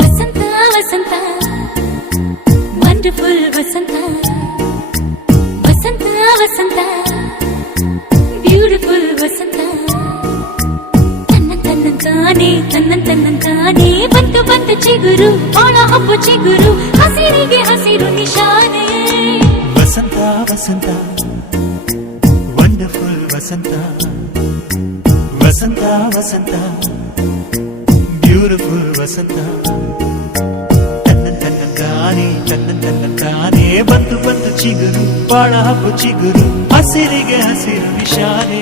ವಸಂತ ವಸಂತ wonderful ವಸಂತ ವಸಂತ ವಸಂತ beautiful ವಸಂತ ತನ್ನಂತಾನೆ ಬಂತು ಬಂತು ಚಿಗುರು ಬಾಳ ಹಬ್ಬ ಚಿಗುರು ಹಸಿರಿಗೆ ಹಸಿರು ನಿಶಾನೆ ವಸಂತ ವಸಂತ ವಂಡರ್ಫುಲ್ ವಸಂತ ವಸಂತ ವಸಂತ ಬ್ಯೂಟಿಫುಲ್ ವಸಂತ ತನ್ನಂತಾನೆ ಬಂತು ಬಂತು ಚಿಗುರು ಬಾಳ ಹಬ್ಬ ಚಿಗುರು ಹಸಿರಿಗೆ ಹಸಿರು ನಿಶಾನೆ